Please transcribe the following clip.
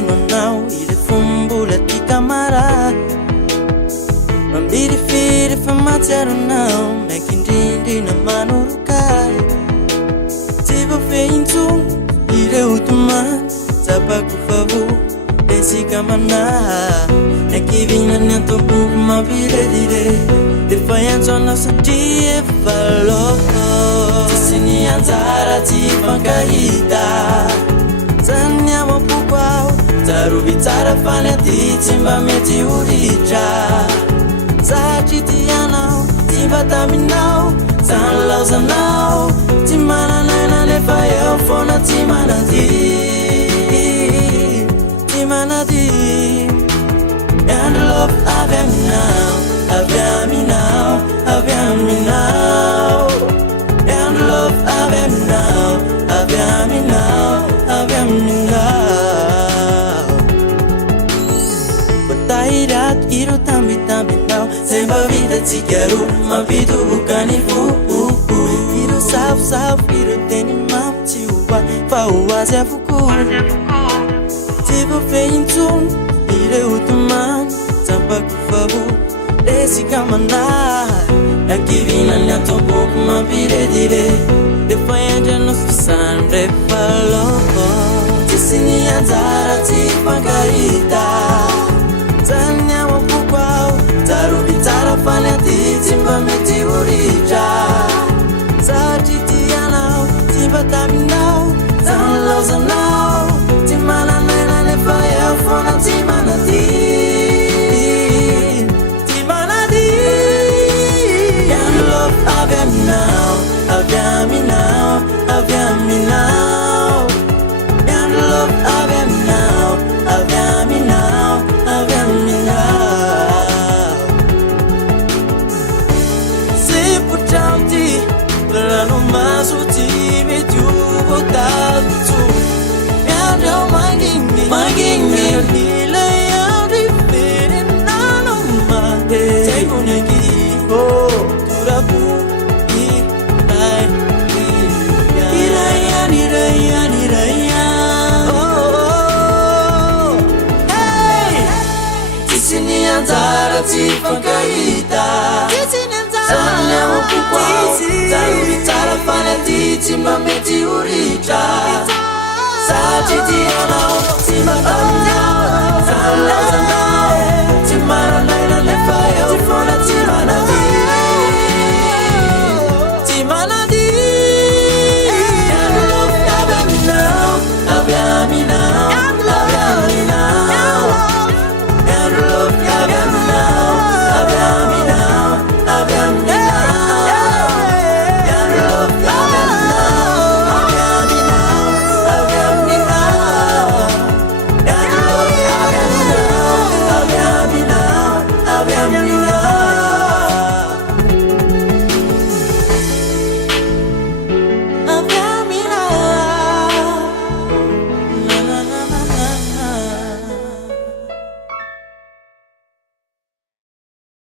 vino anao ile fombola ty kamarady mambirifiry fa matsiaro anao naiky indrindrina manorokay tsy voafehintsony ireo tomany zapako favo lesika manahy naiky vinany antompoko mampiredire defa iantsona satria efa loko tsisy ny anjara tsy fankahita zany amapoko aho tsarovy tsara fa ny aty tsy mba mety horitra satria ty anao tsy mba taminao zany laozanao tsy mananaina nefa eo fona tsy manady tsy manady and love avy aminao avy aminao avy aminao and love avy aminao avy aminao avy aminao batairato ireo tambitambinao zay mba vitatsika ro mampitoboka ny fo ireo safosafo ireo teny mamy tsy hoay fa ho azy avokoa tsy voafehintsony ireo tomany zampako favo lesika manahy nakivinany antompoko mampiredire defa endranao sosany refa loko tsisy ny anjara tsy fankahita zany amapoko aho tsarovy tsara fa ny aty tsy mba mety horitra satria ty anao tsy mba taminao zany laozanao tsy mananaina nefa eo fona tsy manady tsy manady and love avy aminao avy aminao avy aminao and love avy aminao avy aminao avy aminao sepotrao ty rano maso tsy mety hovotatso miandreo mangingny ilay andry ferenano mande taikonaki turabo irayan tsisy ny anjara tsy fankahita zany amapoko aho tsarovy tsara fa ny aty tsy mba mety horitra satria ty anao tsy mba